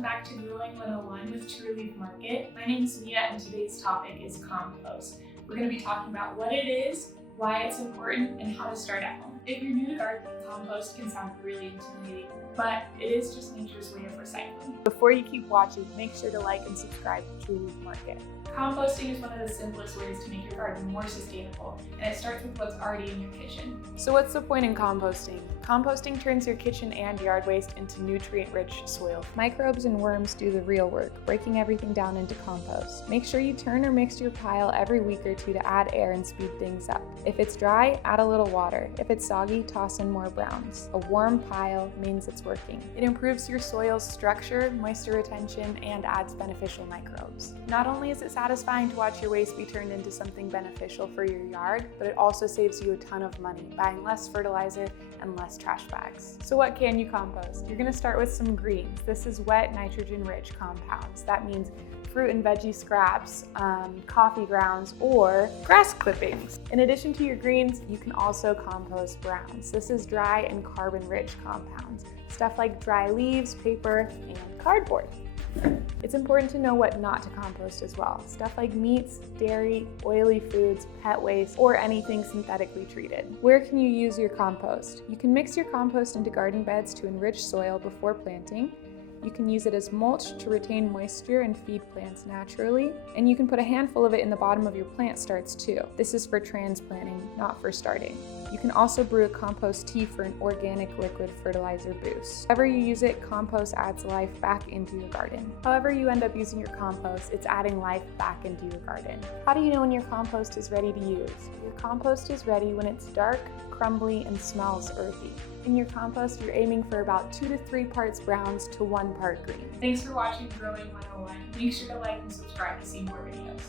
welcome back to Growing 101 with True Leaf Market. My name is Mia and today's topic is compost. We're going to be talking about what it is, why it's important, and how to start at home. If you're new to gardening, compost can sound really intimidating, but it is just nature's way of recycling. Before you keep watching, make sure to like and subscribe to True Leaf Market. Composting is one of the simplest ways to make your garden more sustainable, and it starts with what's already in your kitchen. So what's the point in composting? Composting turns your kitchen and yard waste into nutrient-rich soil. Microbes and worms do the real work, breaking everything down into compost. Make sure you turn or mix your pile every week or two to add air and speed things up. If it's dry, add a little water. If it's soggy, toss in more browns. A warm pile means it's working. It improves your soil's structure, moisture retention, and adds beneficial microbes. Not only is it satisfying to watch your waste be turned into something beneficial for your yard, but it also saves you a ton of money, buying less fertilizer and less trash bags. So what can you compost? You're going to start with some greens. This is wet, nitrogen-rich compounds. That means fruit and veggie scraps, coffee grounds, or grass clippings. In addition to your greens, you can also compost browns. This is dry and carbon-rich compounds, stuff like dry leaves, paper, and cardboard. It's important to know what not to compost as well. Stuff like meats, dairy, oily foods, pet waste, or anything synthetically treated. Where can you use your compost? You can mix your compost into garden beds to enrich soil before planting. You can use it as mulch to retain moisture and feed plants naturally. And you can put a handful of it in the bottom of your plant starts too. This is for transplanting, not for starting. You can also brew a compost tea for an organic liquid fertilizer boost. However you use it, compost adds life back into your garden. However you end up using your compost, it's adding life back into your garden. How do you know when your compost is ready to use? Your compost is ready when it's dark, crumbly, and smells earthy. In your compost, you're aiming for about 2 to 3 parts browns to 1 part green. Thanks for watching Growing 101. Make sure to like and subscribe to see more videos.